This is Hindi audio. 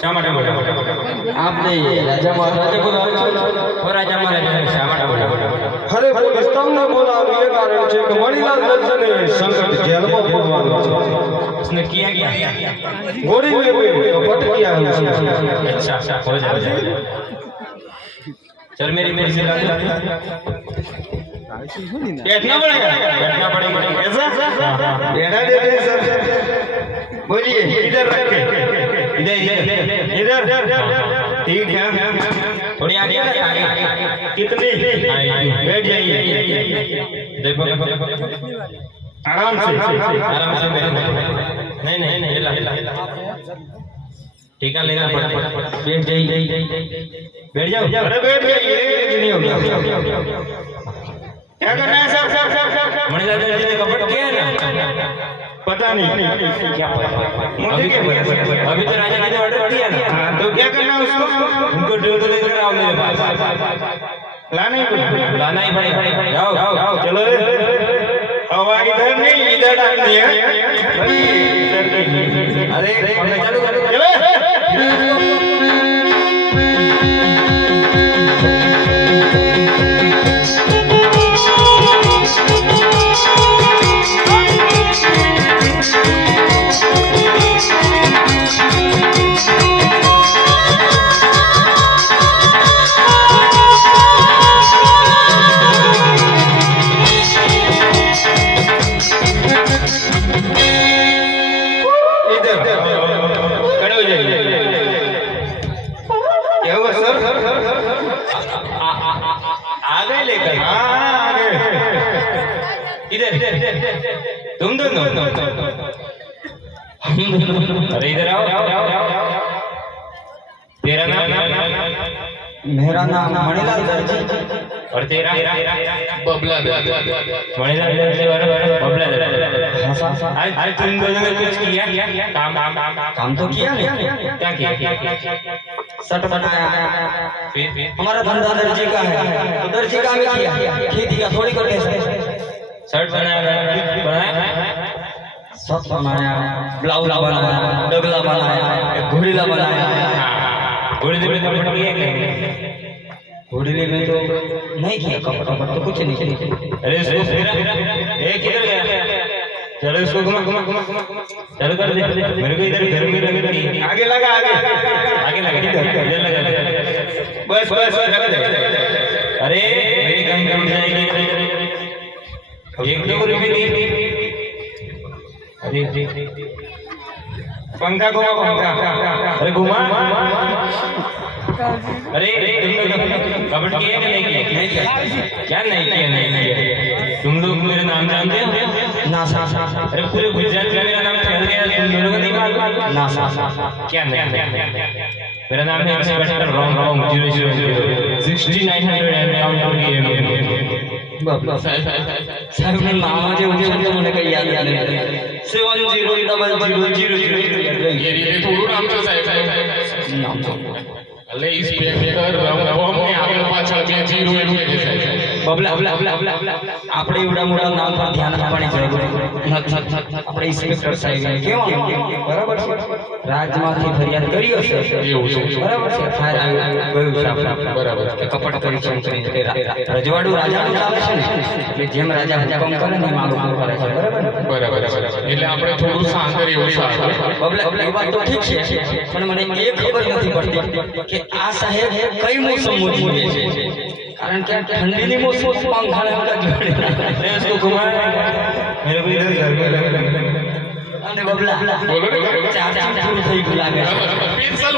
શા માટે બોલે आपने राजा महाराजा बोलावे છે ઓ રાજા મહારાજા શા માટે બોલે અરે પોલીસ તમને બોલાવે એ કારણ છે કે મણીલાલ દર્શને સંકટ જેલમાં પૂરવાનું છે उसने किया क्या गोरी में कोई कपट किया है उसने अच्छा हो जाए चल मेरी कुर्सी ला दे बैठना पड़ेगा ऐसा बैठा देते हैं सर बोलिए इधर रखे इधर ठीक है थोड़ी आगे कितनी बैठ जाइए देखो आराम से बैठो नहीं हिला टीका लेना पड़ता बैठ जाइए बैठ जाओ अरे बैठ जाइए नहीं होगा क्या करना है सर मणिलाल जी ने कपट किया है ना पता नहीं क्या पता अभी तो राजा ने ऑर्डर दिया ना हाँ तो क्या करना है उसको उनको ड्यूटी लेकर आओ मेरे पास लाना ही पड़ेगा लाना ही पड़ेगा जाओ चलो हवा इधर नहीं इधर डालनी है अरे चलो चलो आगे लेकर इधर तुम दोनों अरे इधर आओ तेरा नाम मेरा नाम मणिलाल दर्जी और तेरा बबला मणिलाल दर्जी और बबला दर्जी आज तुम दोनों ने कुछ किया काम तो किया नहीं क्या किया सट बनाया फिर हमारा धंधा दर्जी का है तो दर्जी का हमें किया खेती का थोड़ी करते शर्ट बनाया सब बनाया ब्लाउज बनाया डगला बनाया एक घोड़ीला बनाया घोड़ी में कपट किया घोड़ीले में तो नहीं किया कपट तो कुछ नहीं किया अरे इसको एक किधर गया चलो इसको घुमा चलो कर दे मेरे को इधर घर में लगे आगे लगा इधर लगा बस रख दे अरे मेरी गन टूट जाएगी 1-2 रुपए की अरे पंखा घुमा अरे घुमा अरे कपट किया कि नहीं किया क्या नहीं किया तुम लोग मेरा नाम जानते हो ना अरे पूरे गुजरात में मेरा नाम फैल गया तुम लोगों को नहीं मालूम ना क्या नहीं मेरा नाम है इंस्पेक्टर रॉन्ग 000 6900 एंड काउंट साहब ने नाम मुझे મને કઈ યાદ નહીં 700000 ये रीते થોડું નામ તો સાહેબ નામ તો એટલે ઇન્સ્પેક્ટર બોમ્બ ને આગળ પાછળ બે જીરો એવું કે સાહેબ બબલા આપણે એવડા મોટા નામ પર ધ્યાન આપવાની જરૂર નથી આપણે ઇન્સ્પેક્ટર સાહેબ કેવા બરાબર છે રાજમાંથી ફરિયાદ કરી હશે એવું છે બરાબર છે ફાયર ગયું છે બરાબર કે કપટ પરીક્ષણ કરીને તે રજવાડું રાજાનું ચાલે છે ને એટલે જેમ રાજા હુકમ કરે ને એમ આગળ કરે છે બરાબર એટલે આપણે થોડું શાંત રહેવું સાહેબ બબલા એ વાત તો ઠીક છે પણ મને એ ખબર નથી પડતી કે આ સાહેબ કઈ મોસમ મૂકે છે कारण क्या ठंडी नहीं मौसम पंखा लगा जोड़े मैं उसको घुमा मेरे को इधर घर में लगा अरे बबला बोलो चाचा फूल થઈ ગયું લાગે ને